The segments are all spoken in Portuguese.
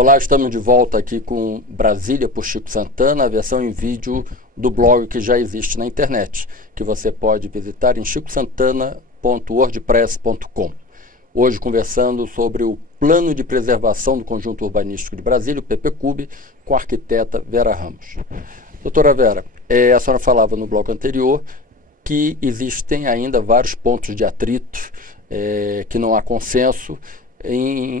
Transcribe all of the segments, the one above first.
Olá, estamos de volta aqui com Brasília por Chico Santana, a versão em vídeo do blog que já existe na internet, que você pode visitar em chicosantana.wordpress.com. Hoje conversando sobre o Plano de Preservação do Conjunto Urbanístico de Brasília, o PPCUB, com a arquiteta Vera Ramos. Doutora Vera, a senhora falava no bloco anterior que existem ainda vários pontos de atrito, que não há consenso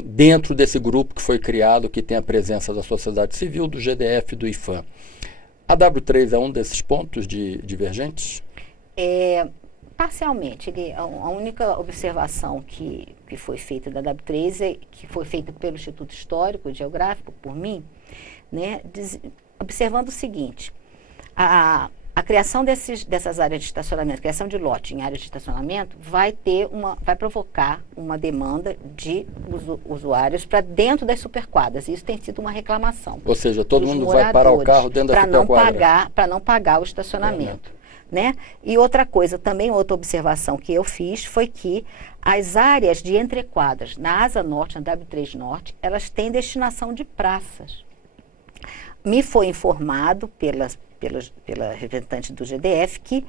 dentro desse grupo que foi criado, que tem a presença da sociedade civil, do GDF e do IPHAN. A W3 é um desses pontos divergentes? Parcialmente. A única observação que foi feita da W3, que foi feita pelo Instituto Histórico e Geográfico, por mim, né, observando o seguinte: a criação dessas áreas de estacionamento, a criação de lote em áreas de estacionamento, vai provocar uma demanda de usuários para dentro das superquadras. Isso tem sido uma reclamação. Ou seja, todo mundo vai parar o carro dentro da superquadra. Para não pagar o estacionamento. Né? E outra coisa, também outra observação que eu fiz foi que as áreas de entrequadras na Asa Norte, na W3 Norte, elas têm destinação de praças. Me foi informado pela representante do GDF que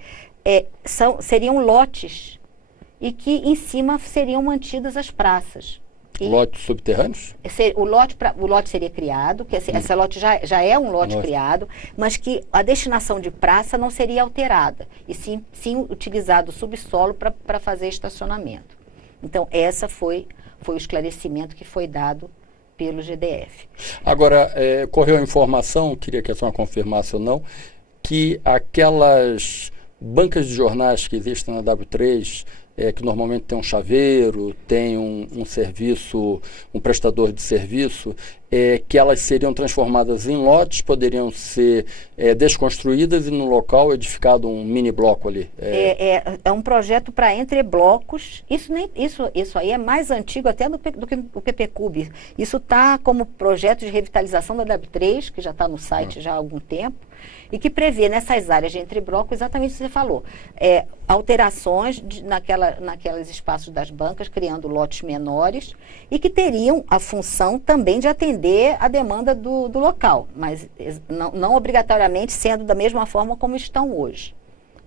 seriam lotes e que em cima seriam mantidas as praças. Lotes subterrâneos? O lote seria criado, que esse lote já é um lote criado, mas que a destinação de praça não seria alterada, e sim utilizado o subsolo para fazer estacionamento. Então, essa foi o esclarecimento que foi dado pelo GDF. Agora, correu a informação, queria que a senhora confirmasse ou não, que aquelas bancas de jornais que existem na W3, que normalmente tem um chaveiro, tem um serviço, um prestador de serviço, que elas seriam transformadas em lotes, poderiam ser desconstruídas e no local edificado um mini bloco ali. É um projeto para entreblocos. Isso aí é mais antigo até do que o PPCUB. Isso está como projeto de revitalização da W3, que já está no site já há algum tempo, e que prevê nessas áreas de entrebloco exatamente o que você falou. Alterações naqueles espaços das bancas, criando lotes menores, e que teriam a função também de atender a demanda do local, mas não obrigatoriamente sendo da mesma forma como estão hoje.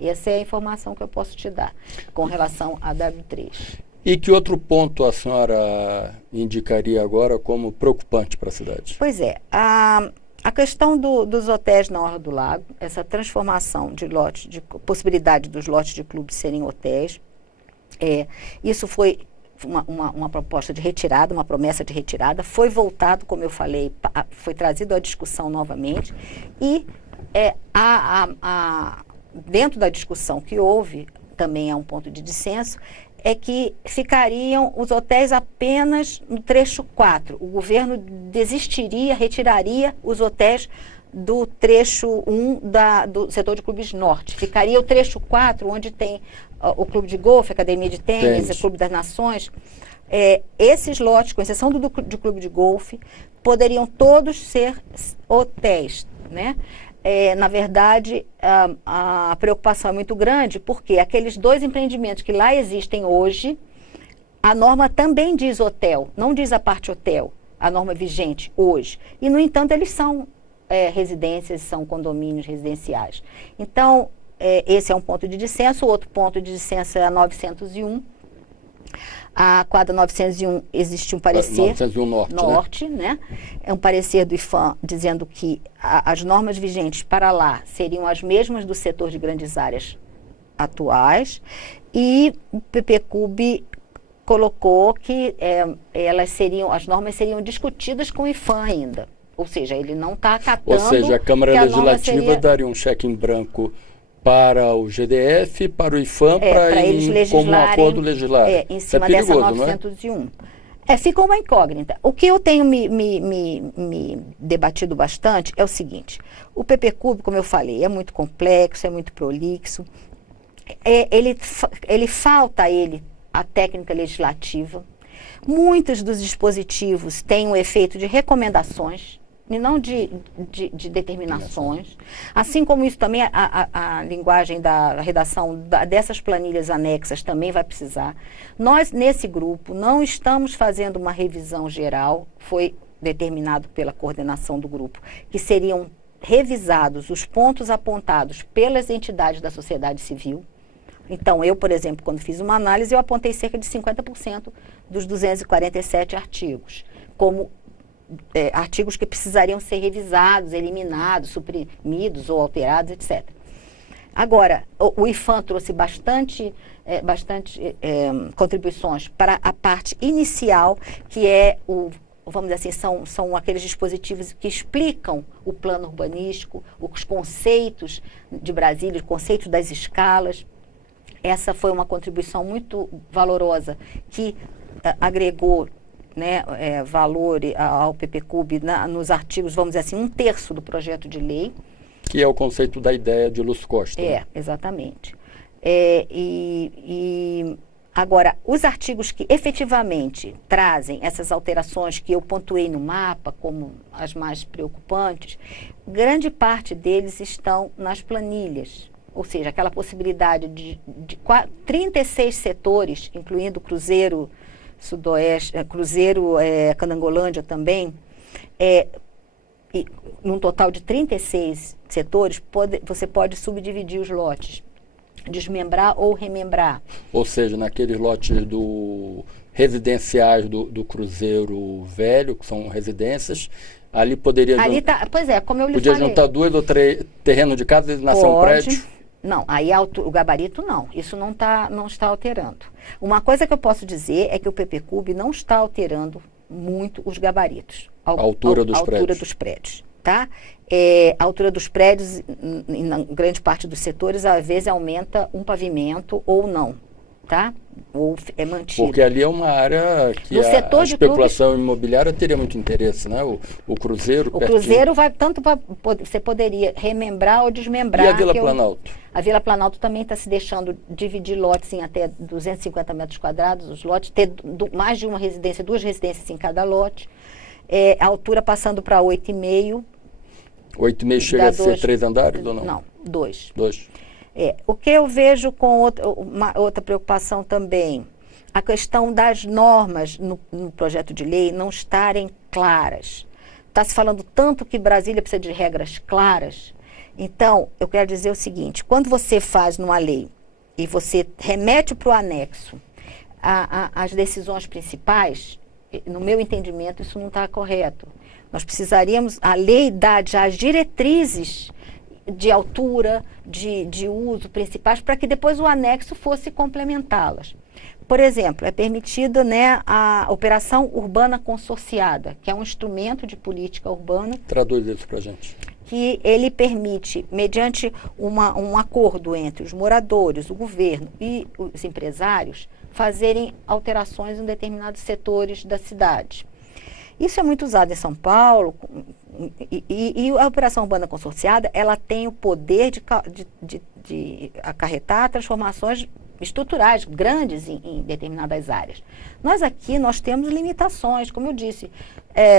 Essa é a informação que eu posso te dar com relação à W3. E que outro ponto a senhora indicaria agora como preocupante para a cidade? Pois é, a questão dos hotéis na Orla do Lago, essa transformação de lotes, de possibilidade dos lotes de clubes serem hotéis, isso foi uma proposta de retirada, uma promessa de retirada, foi voltado, como eu falei, foi trazido à discussão novamente, e dentro da discussão que houve, também é um ponto de dissenso, é que ficariam os hotéis apenas no trecho 4. O governo retiraria os hotéis do trecho 1 do setor de clubes norte. Ficaria o trecho 4, onde tem o clube de golfe, a academia de tênis, o clube das nações. Esses lotes, com exceção do clube de golfe, poderiam todos ser hotéis, né? Na verdade, a preocupação é muito grande, porque aqueles dois empreendimentos que lá existem hoje, a norma também diz hotel, não diz a parte hotel, a norma vigente hoje. E, no entanto, eles são residências, são condomínios residenciais. Então, esse é um ponto de dissenso. O outro ponto de dissenso é a 901. A quadra 901 existe um parecer 901 norte, né? É um parecer do IPHAN dizendo que as normas vigentes para lá seriam as mesmas do setor de grandes áreas atuais, e o PPCUB colocou que as normas seriam discutidas com o IPHAN ainda. Ou seja, ele não está acatando. Ou seja, a Câmara Legislativa daria um cheque em branco para o GDF, para o IPHAN, para eles como um acordo legislar. Em cima dessa 901. Ficou uma incógnita. O que eu tenho me debatido bastante é o seguinte: o PPCUB, como eu falei, é muito complexo, é muito prolixo. Falta a ele a técnica legislativa. Muitos dos dispositivos têm um efeito de recomendações e não de determinações. Assim como isso também, a linguagem da redação dessas planilhas anexas também vai precisar. Nós, nesse grupo, não estamos fazendo uma revisão geral, foi determinado pela coordenação do grupo, que seriam revisados os pontos apontados pelas entidades da sociedade civil. Então, eu, por exemplo, quando fiz uma análise, eu apontei cerca de 50% dos 247 artigos, como artigos que precisariam ser revisados, eliminados, suprimidos ou alterados, etc. Agora, o IPHAN trouxe bastante contribuições para a parte inicial, que é vamos dizer assim, são aqueles dispositivos que explicam o plano urbanístico, os conceitos de Brasília, os conceitos das escalas. Essa foi uma contribuição muito valorosa que agregou, né, valor ao PPCub nos artigos, vamos dizer assim, 1/3 do projeto de lei. Que é o conceito da ideia de Lúcio Costa. Né? Exatamente. Agora, os artigos que efetivamente trazem essas alterações que eu pontuei no mapa como as mais preocupantes, grande parte deles estão nas planilhas. Ou seja, aquela possibilidade de 36 setores, incluindo Cruzeiro Sudoeste, Cruzeiro Canangolândia também, e num total de 36 setores, você pode subdividir os lotes, desmembrar ou remembrar. Ou seja, naqueles lotes residenciais do Cruzeiro Velho, que são residências, ali poderia... Pois é, como eu lhe falei. Podia juntar 2 ou 3 terrenos de casa e nascer um prédio? Não, aí o gabarito não, isso não está alterando. Uma coisa que eu posso dizer é que o PPCub não está alterando muito os gabaritos. A altura dos prédios. Tá? A altura dos prédios, em grande parte dos setores, às vezes aumenta um pavimento ou não. Tá? Ou é mantido. Porque ali é uma área que a especulação imobiliária teria muito interesse, né? O Cruzeiro... O Cruzeiro vai tanto para... Você poderia remembrar ou desmembrar... E a Vila Planalto? A Vila Planalto também está se deixando dividir lotes em até 250 metros quadrados, os lotes, ter mais de uma residência, 2 residências em cada lote. A altura passando para 8,5. 8,5 chega a ser 3 andares ou não? Não, 2. 2. O que eu vejo com outra preocupação também, a questão das normas no projeto de lei não estarem claras. Está se falando tanto que Brasília precisa de regras claras. Então, eu quero dizer o seguinte, quando você faz numa lei e você remete para o anexo as decisões principais, no meu entendimento, isso não está correto. Nós precisaríamos, a lei dá já as diretrizes de altura, de uso principais, para que depois o anexo fosse complementá-las. Por exemplo, é permitida, né, a operação urbana consorciada, que é um instrumento de política urbana. Traduz isso para a gente. Que ele permite, mediante um acordo entre os moradores, o governo e os empresários, fazerem alterações em determinados setores da cidade. Isso é muito usado em São Paulo, e a operação urbana consorciada, ela tem o poder de acarretar transformações estruturais grandes em determinadas áreas. Nós temos limitações, como eu disse,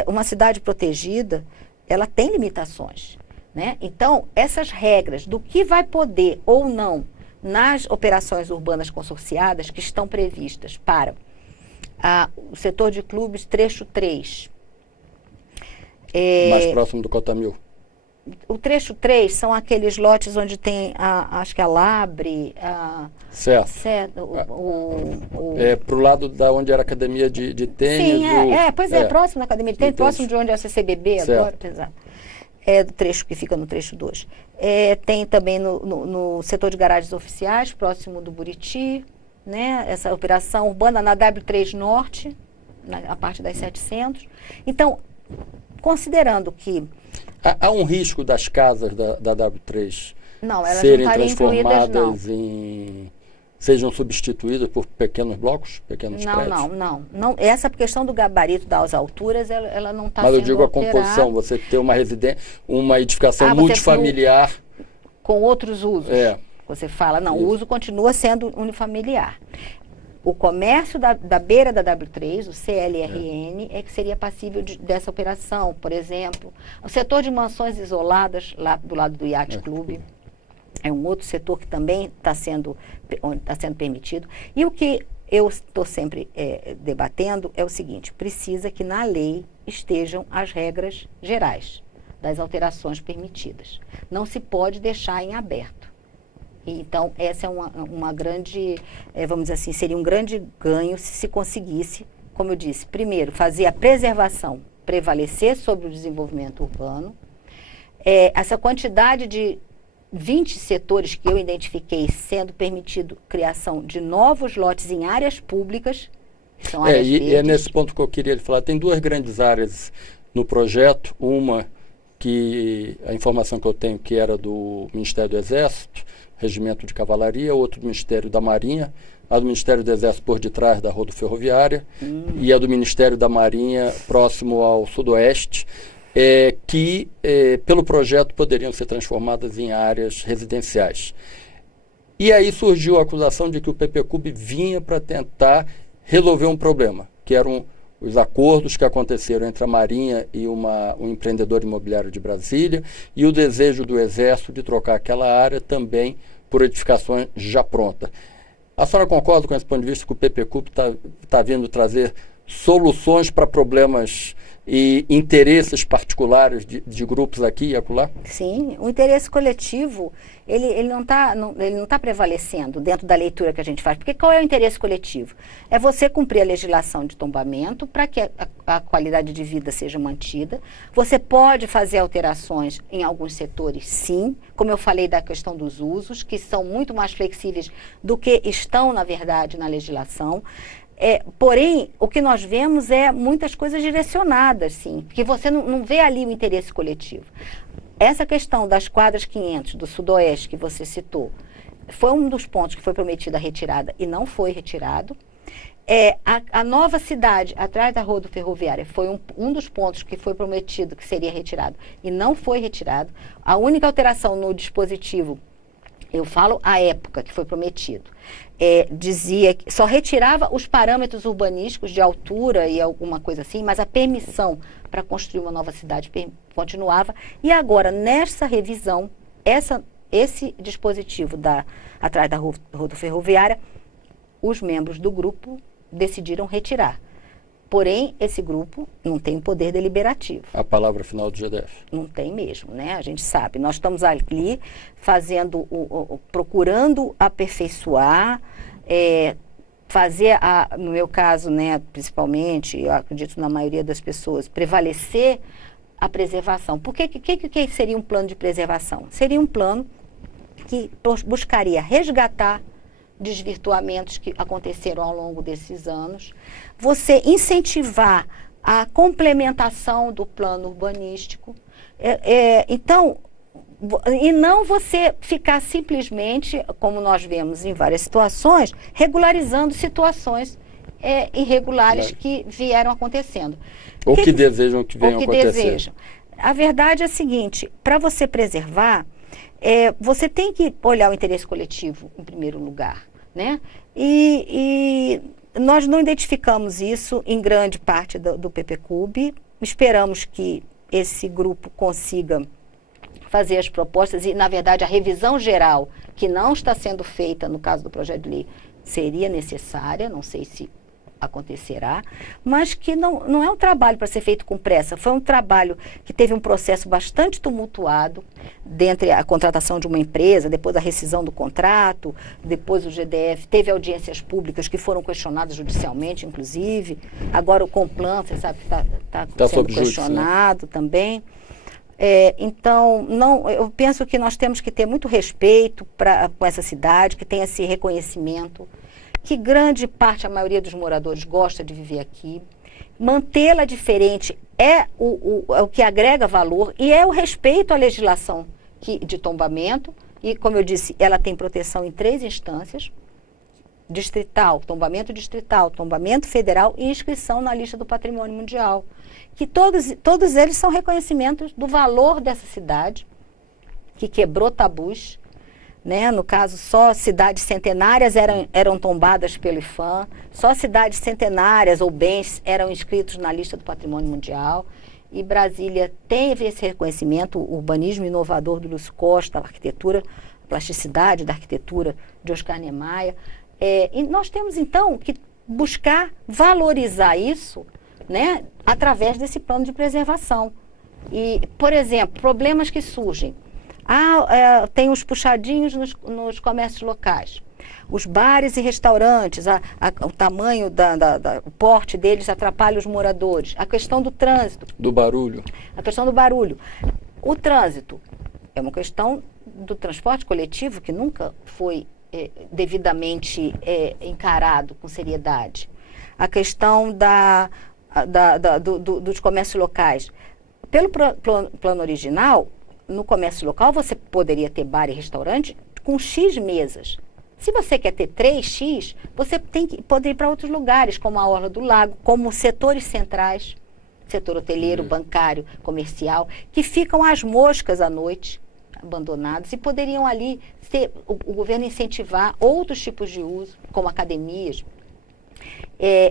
uma cidade protegida, ela tem limitações, né? Então, essas regras do que vai poder ou não nas operações urbanas consorciadas que estão previstas para o setor de clubes trecho 3. Mais próximo do Cotamil. O trecho 3 são aqueles lotes onde tem, acho que a Labre... Certo. Para o lado da onde era a academia de tênis. Sim, próximo da academia de tênis, próximo de onde é a CCBB agora. Exato. Do trecho que fica no trecho 2. Tem também no setor de garagens oficiais, próximo do Buriti, né? Essa operação urbana na W3 Norte, a parte das 700. Então, considerando que... Há um risco das casas da W3 elas serem não transformadas não. Sejam substituídas por pequenos blocos, pequenos prédios? Não. Essa questão do gabarito das alturas, ela não está sendo alterada. Mas eu digo a composição, você ter uma edificação multifamiliar... Com outros usos. Você fala, não, o uso continua sendo unifamiliar. O comércio da beira da W3, o CLRN, é que seria passível dessa operação, por exemplo. O setor de mansões isoladas, lá do lado do Yacht Club, é um outro setor que também está sendo permitido. E o que eu estou sempre debatendo é o seguinte: precisa que na lei estejam as regras gerais das alterações permitidas. Não se pode deixar em aberto. Então, essa é uma grande, vamos dizer assim, seria um grande ganho se conseguisse, como eu disse, primeiro, fazer a preservação prevalecer sobre o desenvolvimento urbano. Essa quantidade de 20 setores que eu identifiquei sendo permitido criação de novos lotes em áreas públicas, que são áreas verdes. E é nesse ponto que eu queria lhe falar. Tem duas grandes áreas no projeto, uma que a informação que eu tenho que era do Ministério do Exército, Regimento de Cavalaria, outro do Ministério da Marinha, a do Ministério do Exército por detrás da rodoferroviária e a do Ministério da Marinha próximo ao sudoeste, que pelo projeto poderiam ser transformadas em áreas residenciais. E aí surgiu a acusação de que o PPCub vinha para tentar resolver um problema, que eram os acordos que aconteceram entre a Marinha e um empreendedor imobiliário de Brasília e o desejo do Exército de trocar aquela área também por edificações já prontas. A senhora concorda com esse ponto de vista que o PPCub está vindo trazer soluções para problemas e interesses particulares de grupos aqui e acolá? Sim, o interesse coletivo, ele não tá prevalecendo dentro da leitura que a gente faz. Porque qual é o interesse coletivo? É você cumprir a legislação de tombamento para que a qualidade de vida seja mantida. Você pode fazer alterações em alguns setores, sim, como eu falei da questão dos usos, que são muito mais flexíveis do que estão, na verdade, na legislação. Porém, o que nós vemos é muitas coisas direcionadas, sim, porque você não vê ali o interesse coletivo. Essa questão das quadras 500 do Sudoeste que você citou, foi um dos pontos que foi prometida a retirada e não foi retirado. A nova cidade, atrás da rodoferroviária, foi um dos pontos que foi prometido que seria retirado e não foi retirado. A única alteração no dispositivo, eu falo a época que foi prometido, dizia que só retirava os parâmetros urbanísticos de altura e alguma coisa assim, mas a permissão para construir uma nova cidade continuava. E agora, nessa revisão, esse dispositivo atrás da rodoferroviária, os membros do grupo decidiram retirar. Porém, esse grupo não tem poder deliberativo. A palavra final do GDF. Não tem mesmo, né? A gente sabe. Nós estamos ali fazendo, procurando aperfeiçoar, fazer, no meu caso, né, principalmente, eu acredito na maioria das pessoas, prevalecer a preservação. Por que seria um plano de preservação? Seria um plano que buscaria resgatar desvirtuamentos que aconteceram ao longo desses anos, você incentivar a complementação do plano urbanístico, então, e não você ficar simplesmente, como nós vemos em várias situações, regularizando situações irregulares que vieram acontecendo. Ou que desejam que venham acontecer. A verdade é a seguinte: para você preservar, você tem que olhar o interesse coletivo em primeiro lugar, né? E nós não identificamos isso em grande parte do PPCub. Esperamos que esse grupo consiga fazer as propostas e, na verdade, a revisão geral, que não está sendo feita no caso do projeto de lei, seria necessária, não sei se acontecerá, mas que não é um trabalho para ser feito com pressa. Foi um trabalho que teve um processo bastante tumultuado, dentre a contratação de uma empresa, depois a rescisão do contrato, depois o GDF, teve audiências públicas que foram questionadas judicialmente, inclusive. Agora o Complan, você sabe que está sendo questionado também. Então, eu penso que nós temos que ter muito respeito com essa cidade, que tem esse reconhecimento, que grande parte, a maioria dos moradores gosta de viver aqui. Mantê-la diferente é o que agrega valor e é o respeito à legislação de tombamento. E, como eu disse, ela tem proteção em 3 instâncias: distrital, tombamento federal e inscrição na lista do Patrimônio Mundial. Que todos eles são reconhecimentos do valor dessa cidade, que quebrou tabus. Né? No caso, só cidades centenárias eram tombadas pelo IPHAN, só cidades centenárias ou bens eram inscritos na lista do Patrimônio Mundial. E Brasília teve esse reconhecimento, o urbanismo inovador do Lúcio Costa, a arquitetura, a plasticidade da arquitetura de Oscar Niemeyer. E nós temos, então, que buscar valorizar isso, né, através desse plano de preservação. E, por exemplo, problemas que surgem. Tem os puxadinhos nos comércios locais. Os bares e restaurantes, o tamanho, o porte deles atrapalha os moradores. A questão do trânsito. Do barulho. A questão do barulho. O trânsito é uma questão do transporte coletivo que nunca foi devidamente encarado com seriedade. A questão dos comércios locais. Pelo plano original, no comércio local você poderia ter bar e restaurante com X mesas. Se você quer ter 3X, você pode ir para outros lugares, como a Orla do Lago, como setores centrais, setor hoteleiro, bancário, comercial, que ficam às moscas à noite, abandonados, e poderiam ali o governo incentivar outros tipos de uso, como academias.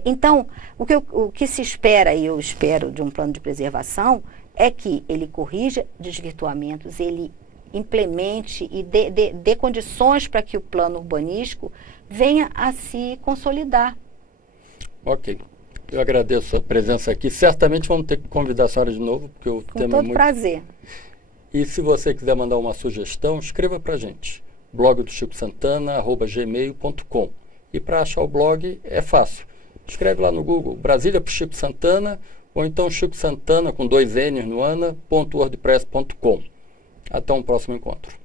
Então, o que se espera, e eu espero de um plano de preservação, é que ele corrija desvirtuamentos, ele implemente e dê condições para que o plano urbanístico venha a se consolidar. Ok. Eu agradeço a presença aqui. Certamente vamos ter que convidar a senhora de novo, porque o tema é muito... Com todo prazer. E se você quiser mandar uma sugestão, escreva para a gente. blogdochicosantana@gmail.com. E para achar o blog é fácil. Escreve lá no Google, Brasília para Chico Santana, ou então Chico Santana com 2 N's no ana.wordpress.com. Até um próximo encontro.